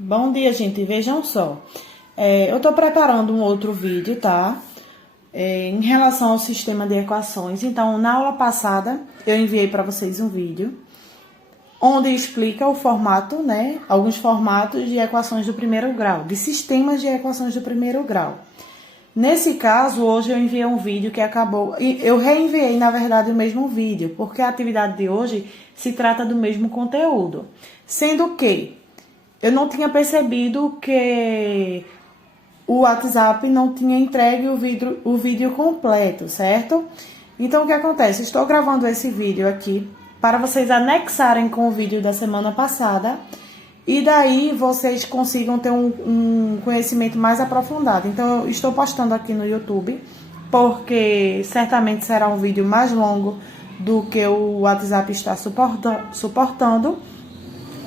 Bom dia, gente. Vejam só. Eu tô preparando um outro vídeo, tá? Em relação ao sistema de equações. Então, na aula passada, eu enviei para vocês um vídeo onde explica o formato, né? Alguns formatos de equações do primeiro grau, de sistemas de equações do primeiro grau. Nesse caso, hoje eu enviei um vídeo que acabou... Eu reenviei, na verdade, o mesmo vídeo, porque a atividade de hoje se trata do mesmo conteúdo. Sendo que eu não tinha percebido que o WhatsApp não tinha entregue o vídeo completo, certo? Então, o que acontece? Estou gravando esse vídeo aqui para vocês anexarem com o vídeo da semana passada e daí vocês consigam ter um conhecimento mais aprofundado. Então, eu estou postando aqui no YouTube, porque certamente será um vídeo mais longo do que o WhatsApp está suportando.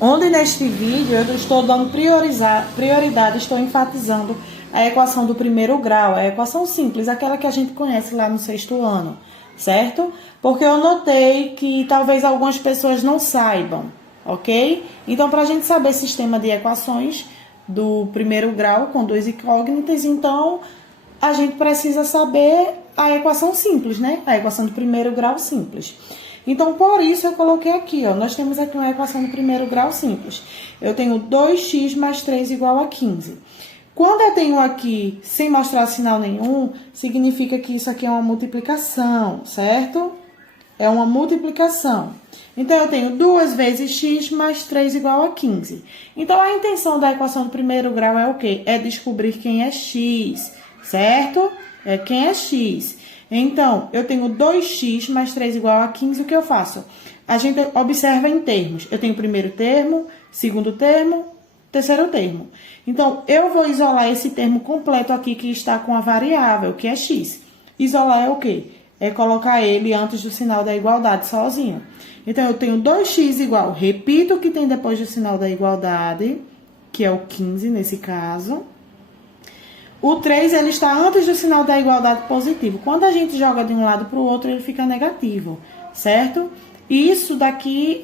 Onde neste vídeo eu estou dando prioridade, estou enfatizando a equação do primeiro grau, a equação simples, aquela que a gente conhece lá no 6º ano, certo? Porque eu notei que talvez algumas pessoas não saibam, ok? Então, para a gente saber sistema de equações do primeiro grau com duas incógnitas, então a gente precisa saber a equação simples, né? A equação do primeiro grau simples. Então, por isso, eu coloquei aqui, ó. Nós temos aqui uma equação do primeiro grau simples. Eu tenho 2x mais 3 igual a 15. Quando eu tenho aqui, sem mostrar sinal nenhum, significa que isso aqui é uma multiplicação, certo? É uma multiplicação. Então, eu tenho 2 vezes x mais 3 igual a 15. Então, a intenção da equação do primeiro grau é o quê? É descobrir quem é x, certo? É quem é x. Então, eu tenho 2x mais 3 igual a 15, o que eu faço? A gente observa em termos. Eu tenho primeiro termo, segundo termo, terceiro termo. Então, eu vou isolar esse termo completo aqui que está com a variável, que é x. Isolar é o quê? É colocar ele antes do sinal da igualdade sozinho. Então, eu tenho 2x igual, repito o que tem depois do sinal da igualdade, que é o 15 nesse caso. O 3, ele está antes do sinal da igualdade positivo. Quando a gente joga de um lado para o outro, ele fica negativo, certo? Isso daqui,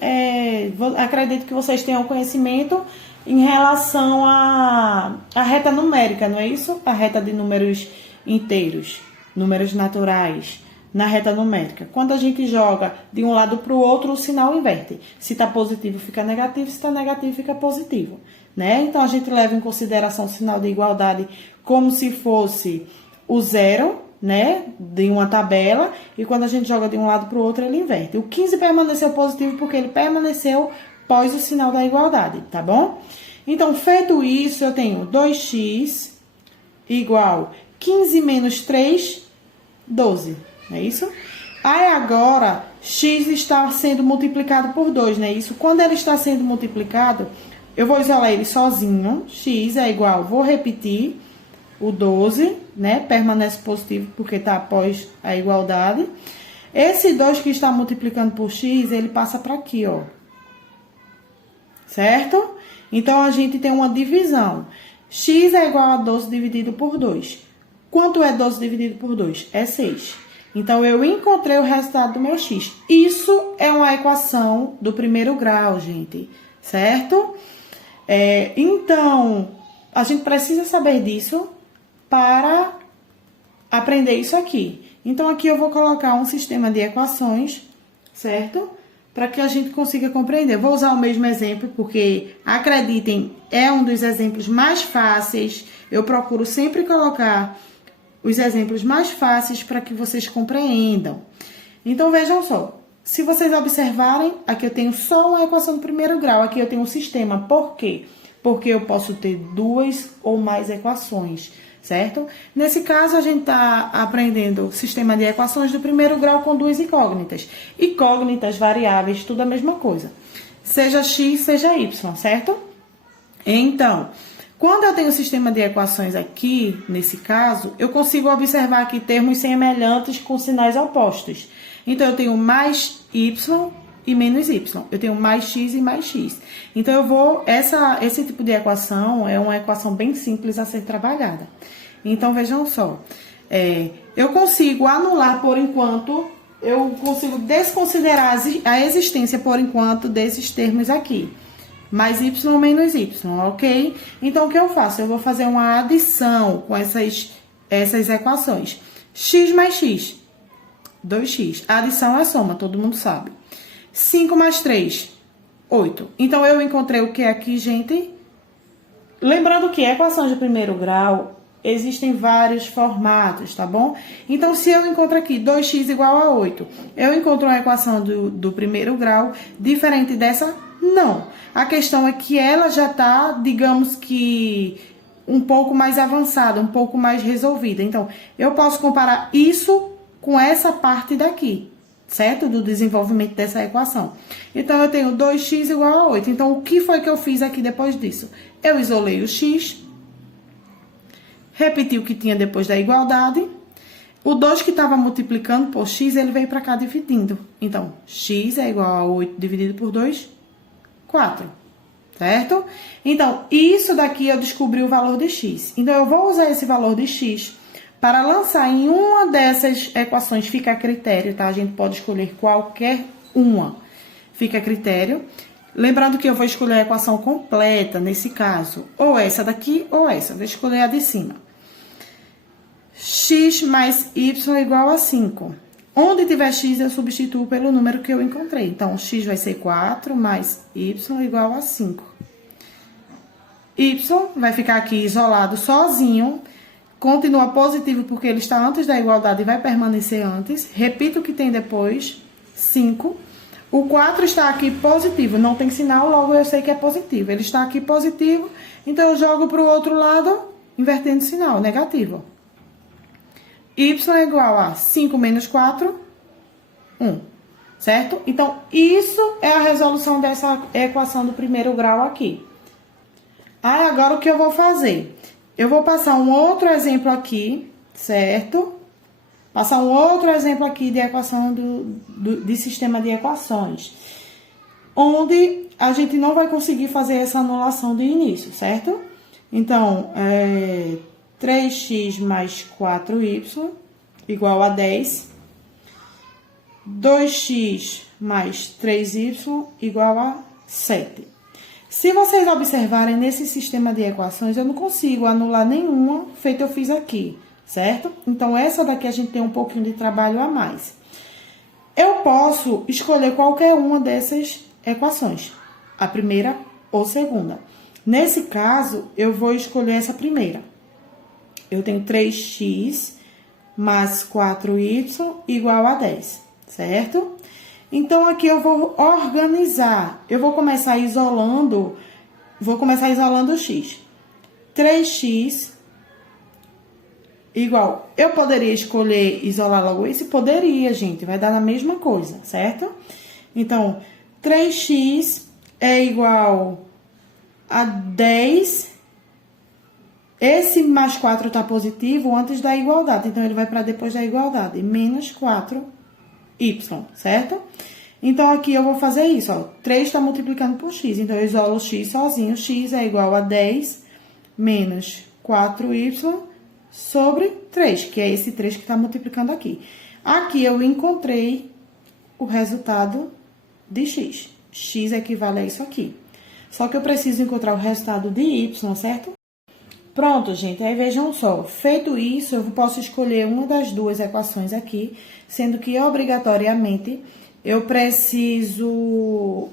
acredito que vocês tenham conhecimento em relação à reta numérica, não é isso? A reta de números inteiros, números naturais, na reta numérica. Quando a gente joga de um lado para o outro, o sinal inverte. Se está positivo, fica negativo. Se está negativo, fica positivo, né? Então, a gente leva em consideração o sinal de igualdade como se fosse o zero, né, de uma tabela, e quando a gente joga de um lado para o outro, ele inverte. O 15 permaneceu positivo porque ele permaneceu pós o sinal da igualdade, tá bom? Então, feito isso, eu tenho 2x igual 15 menos 3, 12, não é isso? Aí, agora, x está sendo multiplicado por 2, não é isso? Quando ele está sendo multiplicado, eu vou isolar ele sozinho, x é igual, vou repetir, o 12, né, permanece positivo porque está após a igualdade. Esse 2 que está multiplicando por x, ele passa para aqui, ó. Certo? Então, a gente tem uma divisão. X é igual a 12 dividido por 2. Quanto é 12 dividido por 2? É 6. Então, eu encontrei o resultado do meu x. Isso é uma equação do primeiro grau, gente. Certo? Então, a gente precisa saber disso para aprender isso aqui. Então, aqui eu vou colocar um sistema de equações, certo? Para que a gente consiga compreender. Vou usar o mesmo exemplo, porque, acreditem, é um dos exemplos mais fáceis. Eu procuro sempre colocar os exemplos mais fáceis para que vocês compreendam. Então, vejam só. Se vocês observarem, aqui eu tenho só uma equação do primeiro grau. Aqui eu tenho um sistema. Por quê? Porque eu posso ter duas ou mais equações, certo? Nesse caso, a gente está aprendendo o sistema de equações do primeiro grau com duas incógnitas. Incógnitas, variáveis, tudo a mesma coisa. Seja x, seja y, certo? Então, quando eu tenho o sistema de equações aqui, nesse caso, eu consigo observar aqui termos semelhantes com sinais opostos. Então, eu tenho mais y e menos y. Eu tenho mais x e mais x. Então, eu vou... Esse tipo de equação é uma equação bem simples a ser trabalhada. Então, vejam só. Eu consigo anular, por enquanto, eu consigo desconsiderar a existência, por enquanto, desses termos aqui. mais y menos y, ok? Então, o que eu faço? Eu vou fazer uma adição com essas equações. X mais x, 2x. A adição é soma, todo mundo sabe. 5 mais 3, 8. Então, eu encontrei o que aqui, gente? Lembrando que equações de primeiro grau existem vários formatos, tá bom? Então, se eu encontro aqui 2x igual a 8, eu encontro uma equação do primeiro grau diferente dessa? Não. A questão é que ela já tá, digamos que, um pouco mais avançada, um pouco mais resolvida. Então, eu posso comparar isso com essa parte daqui, certo? Do desenvolvimento dessa equação. Então, eu tenho 2x igual a 8. Então, o que foi que eu fiz aqui depois disso? Eu isolei o x, repeti o que tinha depois da igualdade. O 2 que estava multiplicando por x, ele veio para cá dividindo. Então, x é igual a 8 dividido por 2, 4. Certo? Então, isso daqui eu descobri o valor de x. Então, eu vou usar esse valor de x para lançar em uma dessas equações, fica a critério, tá? A gente pode escolher qualquer uma, fica a critério. Lembrando que eu vou escolher a equação completa, nesse caso, ou essa daqui ou essa. Vou escolher a de cima. X mais y igual a 5. Onde tiver x, eu substituo pelo número que eu encontrei. Então, x vai ser 4 mais y igual a 5. Y vai ficar aqui isolado sozinho. Continua positivo porque ele está antes da igualdade e vai permanecer antes. Repito o que tem depois, 5. O 4 está aqui positivo, não tem sinal, logo eu sei que é positivo. Ele está aqui positivo, então eu jogo para o outro lado, invertendo o sinal, negativo. Y é igual a 5 menos 4, 1, certo? Então, isso é a resolução dessa equação do primeiro grau aqui. Aí, agora o que eu vou fazer? Eu vou passar um outro exemplo aqui, certo? Passar um outro exemplo aqui de equação de sistema de equações, onde a gente não vai conseguir fazer essa anulação de início, certo? Então, 3x mais 4y igual a 10. 2x mais 3y igual a 7. Se vocês observarem nesse sistema de equações, eu não consigo anular nenhuma, feito eu fiz aqui, certo? Então, essa daqui a gente tem um pouquinho de trabalho a mais. Eu posso escolher qualquer uma dessas equações, a primeira ou segunda. Nesse caso, eu vou escolher essa primeira. Eu tenho 3x mais 4y igual a 10, certo? Então, aqui eu vou organizar. Eu vou começar isolando o x. 3x igual. Eu poderia escolher isolar logo esse? Poderia, gente. Vai dar a mesma coisa, certo? Então, 3x é igual a 10. Esse mais 4 tá positivo antes da igualdade. Então, ele vai para depois da igualdade. Menos 4y, certo? Então, aqui eu vou fazer isso, ó. 3 está multiplicando por x. Então, eu isolo o x sozinho. X é igual a 10 menos 4y sobre 3, que é esse 3 que está multiplicando aqui. Aqui eu encontrei o resultado de x. X equivale a isso aqui. Só que eu preciso encontrar o resultado de y, certo? Pronto, gente. Aí, vejam só. Feito isso, eu posso escolher uma das duas equações aqui, sendo que, obrigatoriamente, eu preciso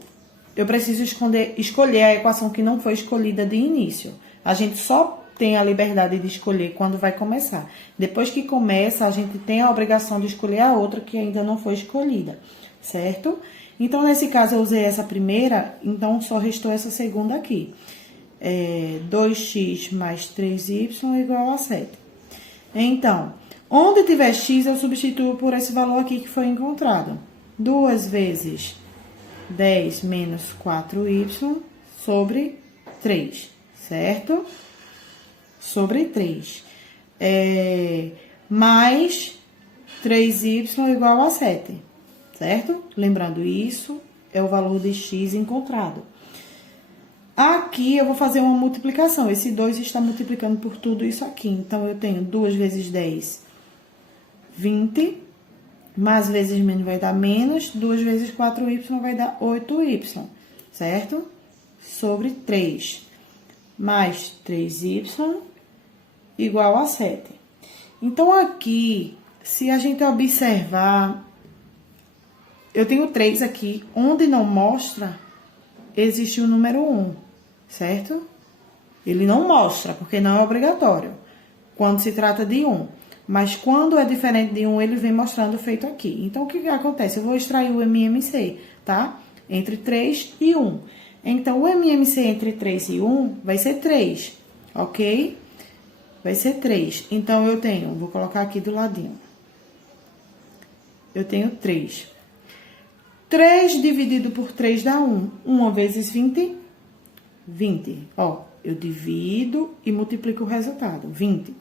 escolher a equação que não foi escolhida de início. A gente só tem a liberdade de escolher quando vai começar. Depois que começa, a gente tem a obrigação de escolher a outra que ainda não foi escolhida, certo? Então, nesse caso, eu usei essa primeira, então só restou essa segunda aqui. 2x mais 3y igual a 7. Então, onde tiver x, eu substituo por esse valor aqui que foi encontrado. 2 vezes 10 menos 4y sobre 3, certo? Sobre 3. Mais 3y igual a 7, certo? Lembrando, isso é o valor de x encontrado. Aqui, eu vou fazer uma multiplicação. Esse 2 está multiplicando por tudo isso aqui. Então, eu tenho 2 vezes 10, 20. Mais vezes menos vai dar menos. 2 vezes 4y vai dar 8y, certo? sobre 3 mais 3y igual a 7. Então, aqui, se a gente observar, eu tenho 3 aqui, onde não mostra, existe o número 1, certo? Ele não mostra, porque não é obrigatório, quando se trata de 1. Mas quando é diferente de 1, ele vem mostrando feito aqui. Então, o que acontece? Eu vou extrair o MMC, tá? Entre 3 e 1. Então, o MMC entre 3 e 1 vai ser 3, ok? Vai ser 3. Então, eu tenho, vou colocar aqui do ladinho. Eu tenho 3. 3 dividido por 3 dá 1. 1 vezes 20, 20. Ó, eu divido e multiplico o resultado, 20.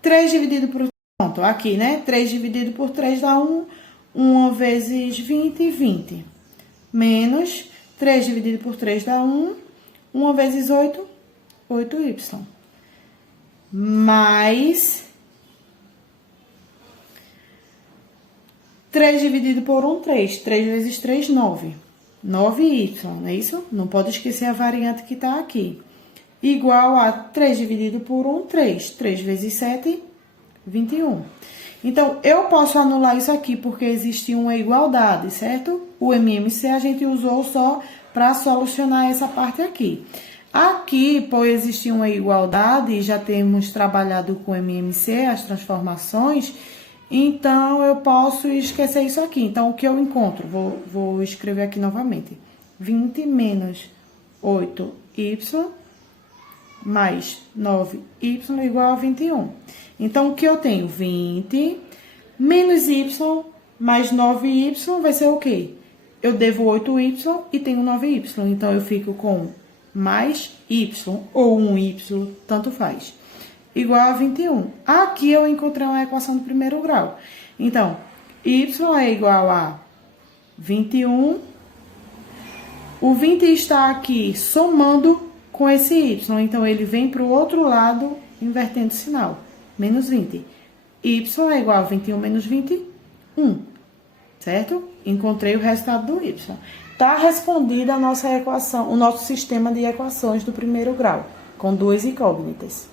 3 dividido por... Pronto, aqui, né? 3 dividido por 3 dá 1. 1 vezes 20, 20. Menos 3 dividido por 3 dá 1. 1 vezes 8, 8y. Mais 3 dividido por 1, 3. 3 vezes 3, 9. 9y, não é isso? Não pode esquecer a variante que tá aqui. Igual a 3 dividido por 1, 3. 3 vezes 7, 21. Então, eu posso anular isso aqui, porque existe uma igualdade, certo? O MMC a gente usou só para solucionar essa parte aqui. Aqui, por existir uma igualdade, e já temos trabalhado com MMC, as transformações, então, eu posso esquecer isso aqui. Então, o que eu encontro? Vou escrever aqui novamente. 20 menos 8y mais 9y igual a 21. Então, o que eu tenho? 20 menos y mais 9y vai ser o quê? Eu devo 8y e tenho 9y. Então, eu fico com mais y ou 1y, tanto faz. Igual a 21. Aqui eu encontrei uma equação do primeiro grau. Então, y é igual a 21. O 20 está aqui somando com esse y. Então, ele vem para o outro lado, invertendo o sinal. Menos 20. Y é igual a 21 menos 20, 1. Certo? Encontrei o resultado do y. Está respondida a nossa equação, o nosso sistema de equações do primeiro grau, com duas incógnitas.